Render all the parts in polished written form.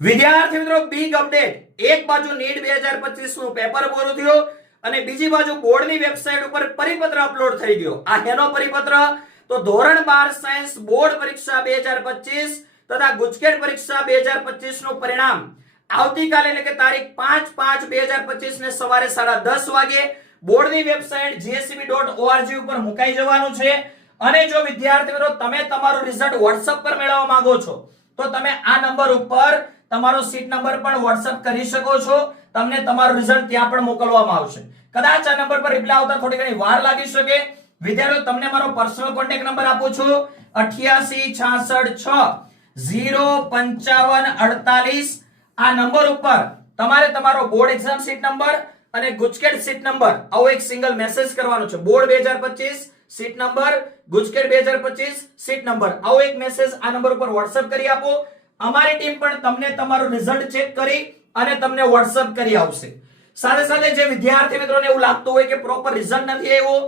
વિદ્યાર્થી મિત્રો big update, એક બાજુ નીટ 2025 નું પેપર પૂરું થયું અને બીજી બાજુ બોર્ડની વેબસાઇટ ઉપર પરિપત્ર અપલોડ થઈ ગયો. આ હેનો પરિપત્ર? તો ધોરણ 12 સાયન્સ બોર્ડ પરીક્ષા 2025 તથા ગુજકેટ પરીક્ષા 2025 નું પરિણામ આવતીકાલે એટલે કે તારીખ 5/5/2025 ને સવારે 10:30 વાગે બોર્ડની વેબસાઇટ jscb.org ઉપર મુકાઈ જવાનું છે. અને જો વિદ્યાર્થી મિત્રો તમે તમારું રિઝલ્ટ WhatsApp પર મેળવવા માંગો છો તો તમે આ નંબર ઉપર તમારો સીટ નંબર પણ WhatsApp કરી શકો છો. તમને તમારું રિઝલ્ટ ત્યાં પણ મોકલવામાં આવશે. કદાચ આ નંબર પર રિપ્લાય આવતા થોડી ઘણી વાર લાગી શકે. વિદ્યાર્થીઓ તમને મારો પર્સનલ કોન્ટેક્ટ નંબર આપું છું 8866605548. આ નંબર ઉપર તમારે તમારો બોર્ડ એક્ઝામ સીટ નંબર અને ગુજકેટ સીટ નંબર આવો એક સિંગલ મેસેજ કરવાનો છે. Board 2025 seat number, GUJCET 2025 seat number, આવો એક મેસેજ આ નંબર ઉપર WhatsApp કરી આપો. અમારી ટીમ પણ તમને તમારું રિઝલ્ટ ચેક કરી અને તમને WhatsApp કરી આવશે. સાથે સાથે જે વિદ્યાર્થી મિત્રોને એવું લાગતું હોય કે પ્રોપર રિઝલ્ટ નથી આવ્યું,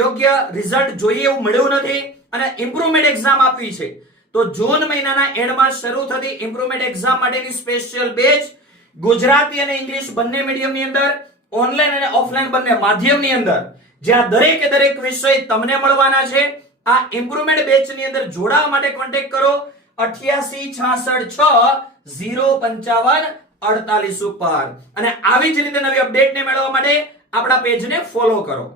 યોગ્ય રિઝલ્ટ જોઈએ એવું મળ્યું નથી અને ઇમ્પ્રુવમેન્ટ એક્ઝામ આપવી છે, તો જૂન મહિનાના એન્ડમાં શરૂ થતી ઇમ્પ્રુવમેન્ટ એક્ઝામ માટેની સ્પેશિયલ બેચ ગુજરાતી અને ઇંગ્લિશ બંને મીડિયમની અંદર, ઓનલાઈન અને ઓફલાઈન બંને માધ્યમની અંદર, જ્યાં દરેકે દરેક વિષય તમને મળવાના છે. આ ઇમ્પ્રુવમેન્ટ બેચની અંદર જોડાવા માટે કોન્ટેક્ટ કરો 8866605548 ઉપર. અને આવી જ રીતે નવી અપડેટને મેળવવા માટે આપણા પેજને ફોલો કરો.